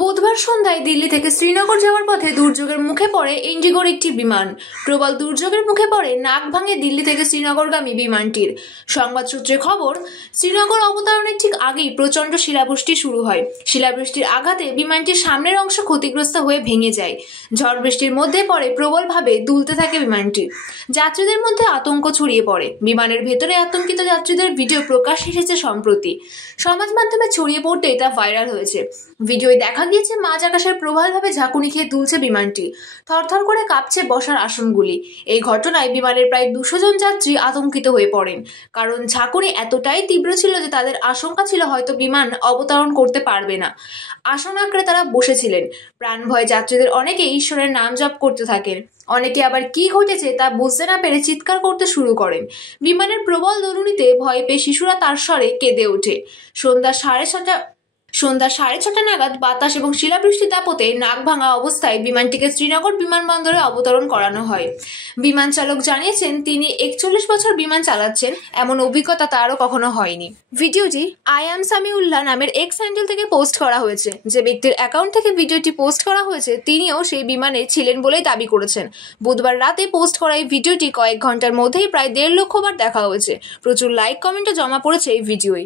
বুধবার সন্ধ্যায় দিল্লি থেকে শ্রীনগর যাওয়ার পথে দুর্যোগের মুখে পড়ে ইন্ডিগোর একটি বিমান। প্রবল দুর্যোগের মুখে পড়ে নাক ভাঙে দিল্লি থেকে শ্রীনগরগামী বিমানটির। সংবাদ সূত্রে খবর, শ্রীনগর অবতরণের ঠিক আগেই প্রচণ্ড শিলাবৃষ্টি শুরু হয়। শিলাবৃষ্টির আঘাতে বিমানটির সামনের অংশ ক্ষতিগ্রস্ত হয়ে ভেঙে যায়। ঝড় বৃষ্টির মধ্যে পড়ে প্রবলভাবে দুলতে থাকে বিমানটি। যাত্রীদের মধ্যে আতঙ্ক ছড়িয়ে পড়ে। বিমানের ভেতরে আতঙ্কিত যাত্রীদের ভিডিও প্রকাশ এসেছে সম্প্রতি। সমাজ মাধ্যমে ছড়িয়ে পড়তে তা ভাইরাল হয়েছে। ভিডিওয় দেখা গিয়েছে মাঝ আকাশের প্রবলভাবে ঝাঁকুনি খেয়ে দুলছে বিমানটি। থরথর করে কাঁপছে বসার আসনগুলি। এই ঘটনায় বিমানের প্রায় 200 জন যাত্রী আতঙ্কিত হয়ে পড়েন, কারণ ঝাঁকুনি এতটাই তীব্র ছিল যে তাদের আশঙ্কা ছিল হয়তো বিমান অবতরণ করতে পারবে না। আসন আঁকড়ে তারা বসেছিলেন। প্রাণ ভয়ে যাত্রীদের অনেকে ঈশ্বরের নাম জপ করতে থাকেন। অনেকে আবার কি ঘটেছে তা বুঝতে না পেরে চিৎকার করতে শুরু করেন। বিমানের প্রবল দোলুনিতে ভয় পেয়ে শিশুরা তার স্বরে কেঁদে ওঠে। সন্ধ্যা 6:30 নাগাদ বাতাস এবং শিলাবৃষ্টির দাপটে নাক ভাঙা অবস্থায় বিমানটিকে শ্রীনগর বিমানবন্দরে অবতরণ করানো হয়। বিমান চালক জানিয়েছেন তিনি 41 বছর বিমান চালাচ্ছেন, এমন অভিজ্ঞতা তারও কখনো হয়নি। ভিডিওটি আই এম সামিউল্লাহ নামের এক্স হ্যান্ডেল থেকে পোস্ট করা হয়েছে। যে ব্যক্তির অ্যাকাউন্ট থেকে ভিডিওটি পোস্ট করা হয়েছে তিনিও সেই বিমানে ছিলেন বলেই দাবি করেছেন। বুধবার রাতে পোস্ট করা এই ভিডিওটি কয়েক ঘন্টার মধ্যেই প্রায় 1.5 লক্ষ বার দেখা হয়েছে। প্রচুর লাইক কমেন্টও জমা পড়েছে এই ভিডিওয়।